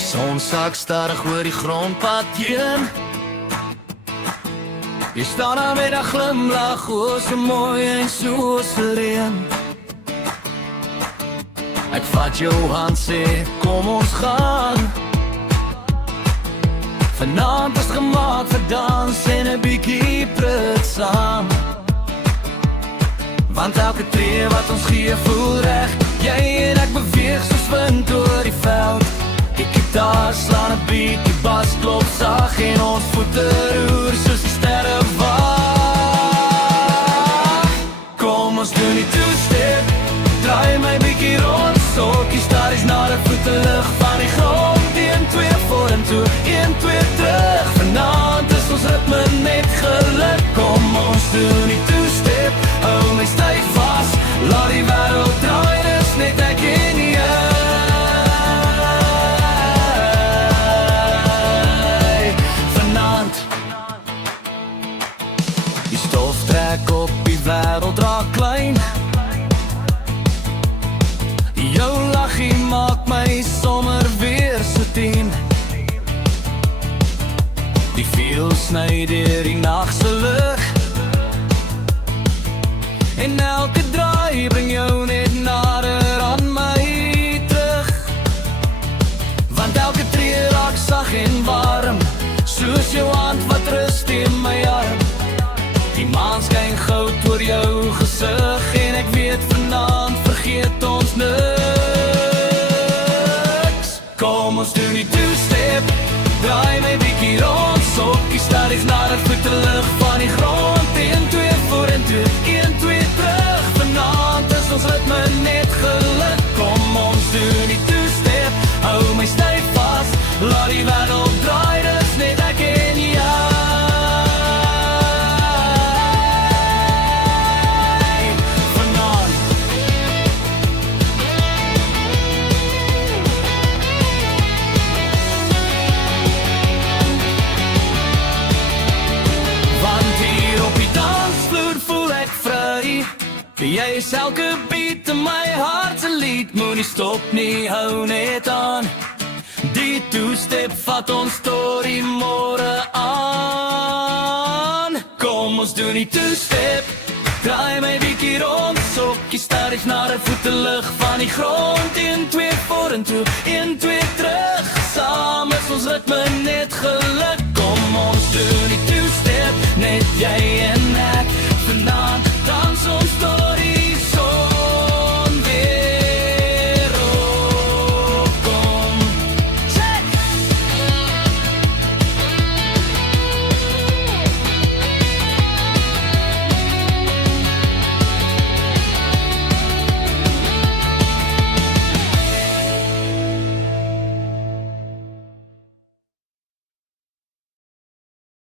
Son sak stadig oor die grondpad heen. Jy staan daar met 'n glimlag, o so mooi en so sereen. Ek vat jou hand, sê kom ons gaan. Vanaand is gemaak vir dans en 'n bietjie prut saam. Want elke tree wat ons gee voel reg. Jy en ek beweeg soos wind oor die veld. Die gitaar slaan 'n beat, die bas klop sag en ons voete roer soos die sterre wag. Kom ons doen die two-step, draai my bietjie rond, sokkies staries na die voete lig van die grond. 1, 2 vorentoe, 1, 2 terug. Vanaand is ons ritme net geluk. Kom ons doen die two-step, hou my styf vas, laat die wêreld draai, dis net ek en jy. Trek op die wêreld raak klein. Jou lachie maak my sommer weer so 10. Die veel sny deur die nag se lig. En elke draai bring jou net nader aan my terug. Want elke tree raak sag en warm, soos jou hand wat rus in my arm. Die maan skyn goud oor jou gesig en ek weet vanaand vergeet ons niks. Kom ons doen die two-step, draai my bietjie rond, sokkies staries na die voete lig van die grond. 1, 2 vorentoe, 1, 2 terug. Vanaand is ons ritme net geluk. Kom ons doen die two-step, hou my styf vas, laat die wêreld draai, dis net ek en jy. Jy is elke beat in my hart se lied, moenie stop nie, hou net aan. Die two-step vat ons tot die môre aan. Kom ons doen die two-step, draai my bietjie rond, sokkies starig na die voete lig van die grond. 1, 2 vorentoe, 1, 2 terug. Saam is ons ritme net geluk. Kom ons doen die two-step, net jy en ek vanaand.